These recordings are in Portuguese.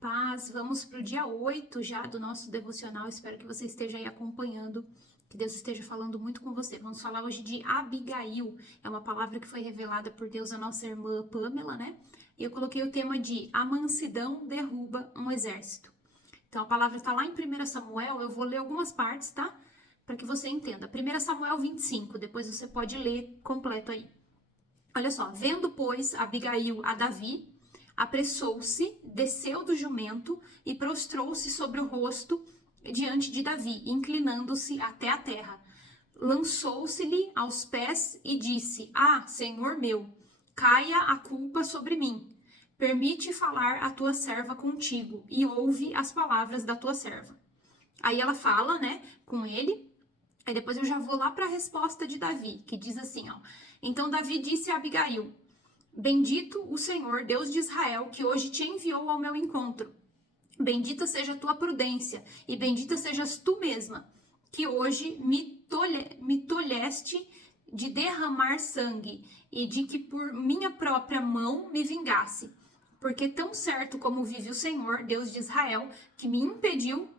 Paz, vamos para o dia 8 já do nosso devocional. Espero que você esteja aí acompanhando, que Deus esteja falando muito com você. Vamos falar hoje de Abigail. É uma palavra que foi revelada por Deus à nossa irmã Pamela, né? E eu coloquei o tema de A mansidão derruba um exército. Então a palavra está lá em 1 Samuel, eu vou ler algumas partes, tá? Para que você entenda. 1 Samuel 25, depois você pode ler completo aí. Olha só, vendo, pois, Abigail a Davi, apressou-se, desceu do jumento e prostrou-se sobre o rosto diante de Davi, inclinando-se até a terra. Lançou-se-lhe aos pés e disse: Ah, Senhor meu, caia a culpa sobre mim. Permite falar a tua serva contigo e ouve as palavras da tua serva. Aí ela fala, né, com ele. Aí depois eu já vou lá para a resposta de Davi, que diz assim, ó. Então Davi disse a Abigail: Bendito o Senhor, Deus de Israel, que hoje te enviou ao meu encontro. Bendita seja a tua prudência, e bendita sejas tu mesma, que hoje me tolheste de derramar sangue, e de que por minha própria mão me vingasse. Porque tão certo como vive o Senhor, Deus de Israel, que me impediu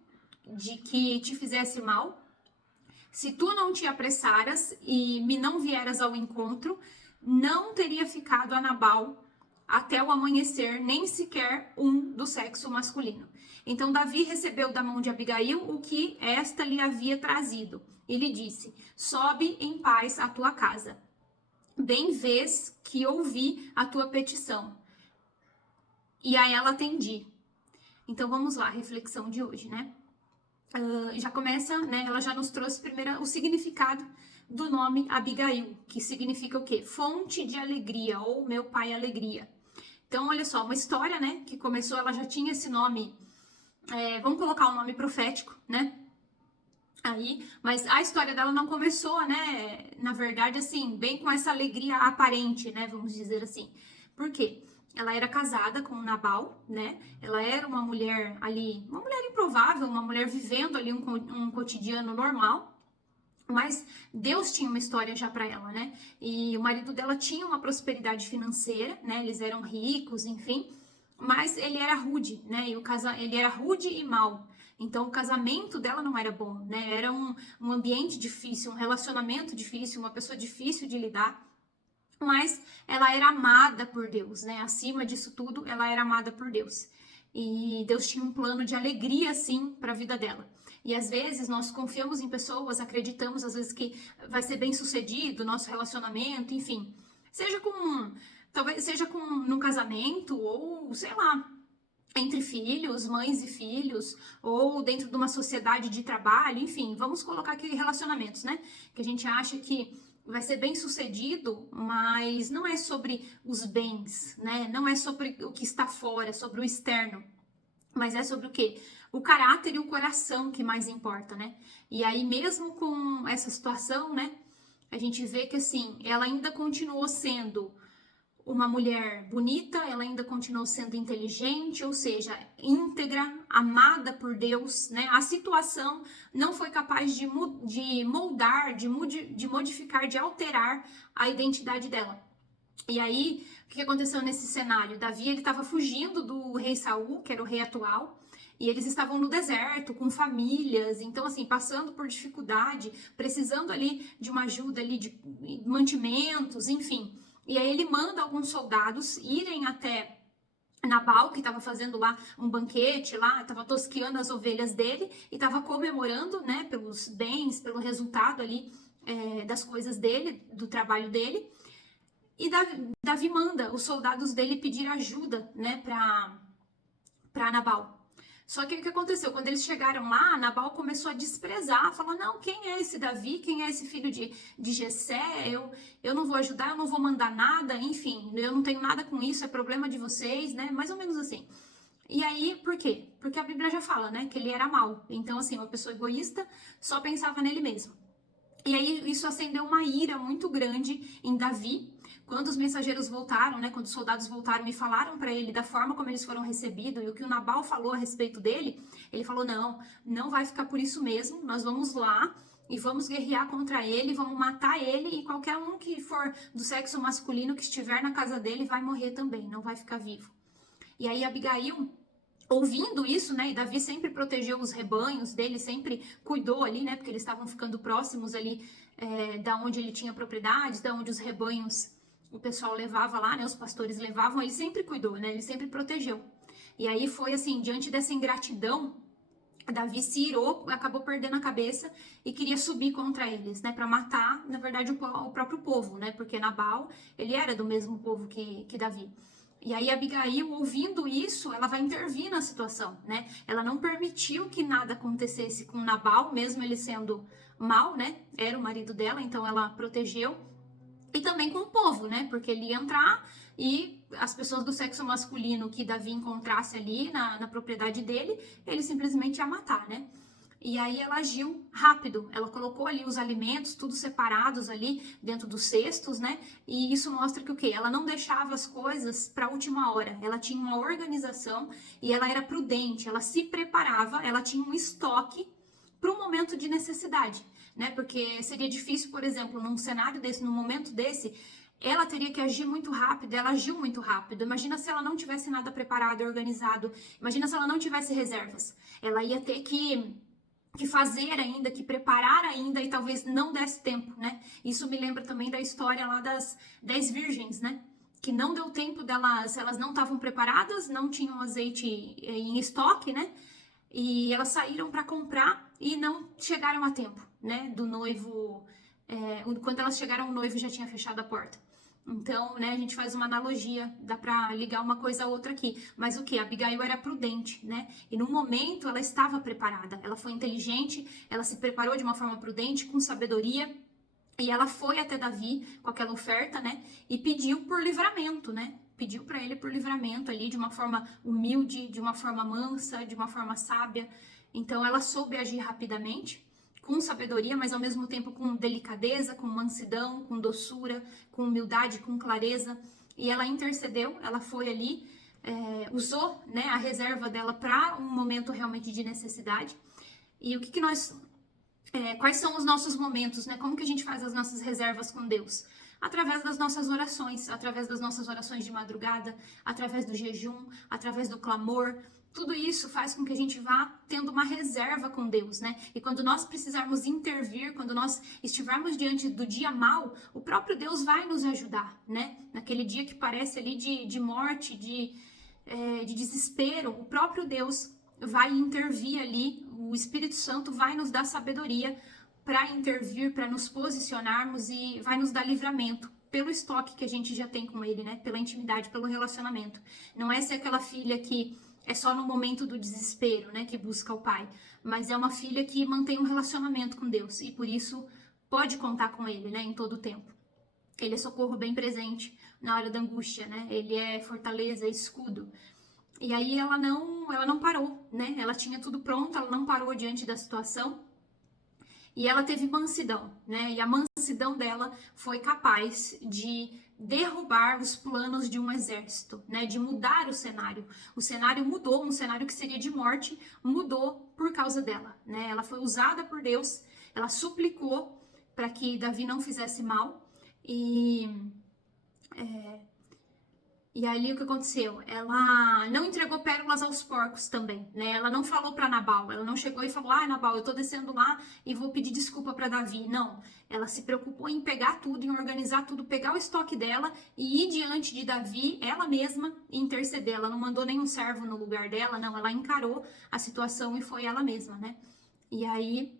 de que te fizesse mal, se tu não te apressaras e me não vieras ao encontro, não teria ficado a Nabal até o amanhecer, nem sequer um do sexo masculino. Então Davi recebeu da mão de Abigail o que esta lhe havia trazido. E lhe disse: Sobe em paz à tua casa. Bem vês que ouvi a tua petição. E a ela atendi. Então vamos lá, a reflexão de hoje, né? Já começa, né? Ela já nos trouxe primeiro o significado do nome Abigail, que significa o quê? Fonte de alegria, ou meu pai alegria. Então, olha só, uma história, né? Que começou, ela já tinha esse nome, vamos colocar um nome profético, né? Aí, mas a história dela não começou, né? Na verdade, assim, bem com essa alegria aparente, né? Vamos dizer assim. Por quê? Ela era casada com Nabal, né? Ela era uma mulher ali, uma mulher improvável, uma mulher vivendo ali um cotidiano normal. Mas Deus tinha uma história já para ela, né? E o marido dela tinha uma prosperidade financeira, né? Eles eram ricos, enfim. Mas ele era rude, né? E ele era rude e mau. Então o casamento dela não era bom, né? Era um ambiente difícil, um relacionamento difícil, uma pessoa difícil de lidar. Mas ela era amada por Deus, né? Acima disso tudo, ela era amada por Deus. E Deus tinha um plano de alegria, sim, para a vida dela. E às vezes nós confiamos em pessoas, acreditamos às vezes que vai ser bem sucedido o nosso relacionamento, enfim. Talvez seja num casamento ou, sei lá, entre filhos, mães e filhos, ou dentro de uma sociedade de trabalho, enfim, vamos colocar aqui relacionamentos, né? Que a gente acha que vai ser bem sucedido, mas não é sobre os bens, né? Não é sobre o que está fora, é sobre o externo. Mas é sobre o quê? O caráter e o coração que mais importa, né? E aí, mesmo com essa situação, né? A gente vê que, assim, ela ainda continuou sendo uma mulher bonita, ela ainda continuou sendo inteligente, ou seja, íntegra, amada por Deus, né? A situação não foi capaz de moldar, de modificar, de alterar a identidade dela. E aí, o que aconteceu nesse cenário? Davi, ele estava fugindo do rei Saul, que era o rei atual, e eles estavam no deserto, com famílias, então assim, passando por dificuldade, precisando ali de uma ajuda ali de mantimentos, enfim. E aí ele manda alguns soldados irem até Nabal, que estava fazendo lá um banquete, lá estava tosqueando as ovelhas dele e estava comemorando, né, pelos bens, pelo resultado ali das coisas dele, do trabalho dele. E Davi manda os soldados dele pedir ajuda, né, para Nabal. Só que o que aconteceu? Quando eles chegaram lá, Nabal começou a desprezar, falou: não, quem é esse Davi? Quem é esse filho de Jessé? Eu não vou ajudar, eu não vou mandar nada, enfim, eu não tenho nada com isso, é problema de vocês, né? Mais ou menos assim. E aí, por quê? Porque a Bíblia já fala, né, que ele era mau. Então, assim, uma pessoa egoísta só pensava nele mesmo. E aí isso acendeu uma ira muito grande em Davi. Quando os mensageiros voltaram, né, quando os soldados voltaram e falaram para ele da forma como eles foram recebidos e o que o Nabal falou a respeito dele, ele falou: não vai ficar por isso mesmo, nós vamos lá e vamos guerrear contra ele, vamos matar ele, e qualquer um que for do sexo masculino que estiver na casa dele vai morrer também, não vai ficar vivo. E aí Abigail ouvindo isso, né, e Davi sempre protegeu os rebanhos dele, sempre cuidou ali, né, porque eles estavam ficando próximos ali da onde ele tinha propriedades, da onde os rebanhos, o pessoal levava lá, né, os pastores levavam, ele sempre cuidou, né, ele sempre protegeu. E aí foi assim, diante dessa ingratidão, Davi se irou, acabou perdendo a cabeça e queria subir contra eles, né, para matar, na verdade, o próprio povo, né, porque Nabal, ele era do mesmo povo que Davi. E aí Abigail, ouvindo isso, ela vai intervir na situação, né? Ela não permitiu que nada acontecesse com Nabal, mesmo ele sendo mau, né? Era o marido dela, então ela protegeu. E também com o povo, né? Porque ele ia entrar e as pessoas do sexo masculino que Davi encontrasse ali na propriedade dele, ele simplesmente ia matar, né? E aí ela agiu rápido, ela colocou ali os alimentos, tudo separados ali dentro dos cestos, né? E isso mostra que o quê? Ela não deixava as coisas para a última hora, ela tinha uma organização e ela era prudente, ela se preparava, ela tinha um estoque para um momento de necessidade, né? Porque seria difícil, por exemplo, num cenário desse, num momento desse, ela teria que agir muito rápido, ela agiu muito rápido. Imagina se ela não tivesse nada preparado, organizado, imagina se ela não tivesse reservas. Ela ia ter que fazer ainda, que preparar ainda e talvez não desse tempo, né? Isso me lembra também da história lá das 10 virgens, né? Que não deu tempo delas, elas não estavam preparadas, não tinham azeite em estoque, né? E elas saíram para comprar e não chegaram a tempo, né? Do noivo, quando elas chegaram, o noivo já tinha fechado a porta. Então, né, a gente faz uma analogia, dá para ligar uma coisa a outra aqui. Mas o que? Abigail era prudente, né? E no momento ela estava preparada, ela foi inteligente, ela se preparou de uma forma prudente, com sabedoria, e ela foi até Davi com aquela oferta, né? E pediu por livramento, né? Pediu para ele por livramento ali, de uma forma humilde, de uma forma mansa, de uma forma sábia. Então ela soube agir rapidamente, com sabedoria, mas ao mesmo tempo com delicadeza, com mansidão, com doçura, com humildade, com clareza. E ela intercedeu, ela foi ali, usou, né, a reserva dela para um momento realmente de necessidade. E o que nós quais são os nossos momentos, né? Como que a gente faz as nossas reservas com Deus? Através das nossas orações, através das nossas orações de madrugada, através do jejum, através do clamor. Tudo isso faz com que a gente vá tendo uma reserva com Deus, né? E quando nós precisarmos intervir, quando nós estivermos diante do dia mau, o próprio Deus vai nos ajudar, né? Naquele dia que parece ali de morte, de desespero, o próprio Deus vai intervir ali, o Espírito Santo vai nos dar sabedoria para intervir, para nos posicionarmos e vai nos dar livramento pelo estoque que a gente já tem com ele, né? Pela intimidade, pelo relacionamento. Não é ser aquela filha que é só no momento do desespero, né, que busca o pai, mas é uma filha que mantém um relacionamento com Deus e por isso pode contar com ele, né, em todo o tempo. Ele é socorro bem presente na hora da angústia, né? Ele é fortaleza, é escudo. E aí ela não parou, né? Ela tinha tudo pronto, ela não parou diante da situação. E ela teve mansidão, né? E a mansidão dela foi capaz de derrubar os planos de um exército, né? De mudar o cenário. O cenário mudou, um cenário que seria de morte, mudou por causa dela, né? Ela foi usada por Deus, ela suplicou para que Davi não fizesse mal e ali o que aconteceu? Ela não entregou pérolas aos porcos também, né? Ela não falou para Nabal, ela não chegou e falou: "Ah, Nabal, eu tô descendo lá e vou pedir desculpa para Davi". Não, ela se preocupou em pegar tudo, em organizar tudo, pegar o estoque dela e ir diante de Davi, ela mesma, e interceder. Ela não mandou nenhum servo no lugar dela, não, ela encarou a situação e foi ela mesma, né? E aí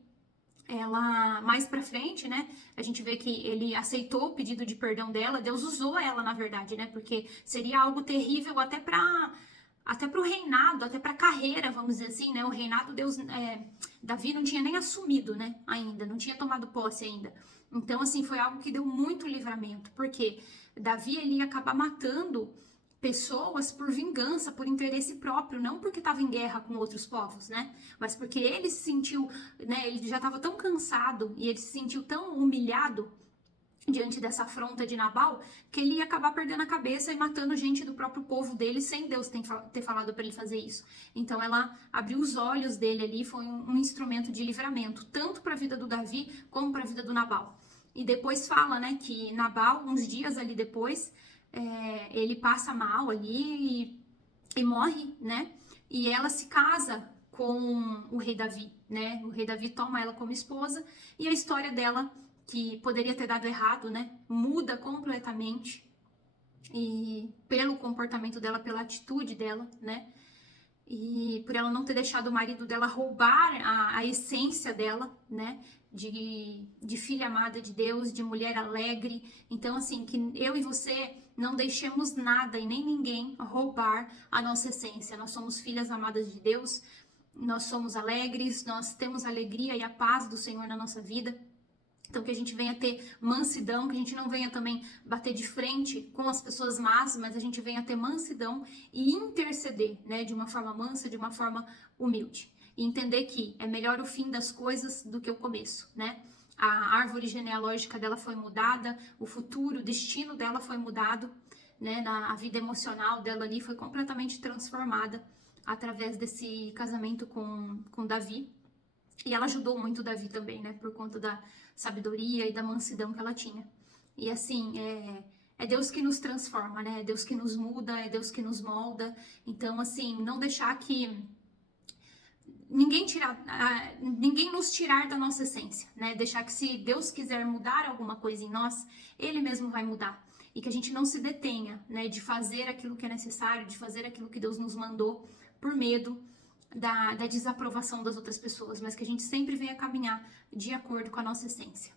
ela mais pra frente, né, a gente vê que ele aceitou o pedido de perdão dela, Deus usou ela, na verdade, né, porque seria algo terrível até pro reinado, até pra carreira, vamos dizer assim, né, o reinado Davi não tinha nem assumido, né, ainda, não tinha tomado posse ainda, então, assim, foi algo que deu muito livramento, porque Davi, ele ia acabar matando pessoas por vingança, por interesse próprio, não porque estava em guerra com outros povos, né? Mas porque ele se sentiu, né? Ele já estava tão cansado e ele se sentiu tão humilhado diante dessa afronta de Nabal que ele ia acabar perdendo a cabeça e matando gente do próprio povo dele sem Deus ter falado para ele fazer isso. Então ela abriu os olhos dele ali, foi um instrumento de livramento, tanto para a vida do Davi como para a vida do Nabal. E depois fala, né, que Nabal, uns dias ali depois, ele passa mal ali e morre, né? e ela se casa com o rei Davi, né? O rei Davi toma ela como esposa e a história dela, que poderia ter dado errado, né? Muda completamente e pelo comportamento dela, pela atitude dela, né? E por ela não ter deixado o marido dela roubar a essência dela, né? De filha amada de Deus, de mulher alegre. Então, assim, que eu e você não deixemos nada e nem ninguém roubar a nossa essência. Nós somos filhas amadas de Deus, nós somos alegres, nós temos a alegria e a paz do Senhor na nossa vida. Então, que a gente venha ter mansidão, que a gente não venha também bater de frente com as pessoas más, mas a gente venha ter mansidão e interceder, né, de uma forma mansa, de uma forma humilde. E entender que é melhor o fim das coisas do que o começo, né? A árvore genealógica dela foi mudada, o futuro, o destino dela foi mudado, né? A vida emocional dela ali foi completamente transformada através desse casamento com Davi. E ela ajudou muito Davi também, né? Por conta da sabedoria e da mansidão que ela tinha. E assim, é Deus que nos transforma, né? É Deus que nos muda, é Deus que nos molda. Então, assim, não deixar que ninguém nos tirar da nossa essência, né? Deixar que se Deus quiser mudar alguma coisa em nós, Ele mesmo vai mudar. E que a gente não se detenha, né? De fazer aquilo que é necessário, de fazer aquilo que Deus nos mandou por medo da desaprovação das outras pessoas, mas que a gente sempre venha caminhar de acordo com a nossa essência.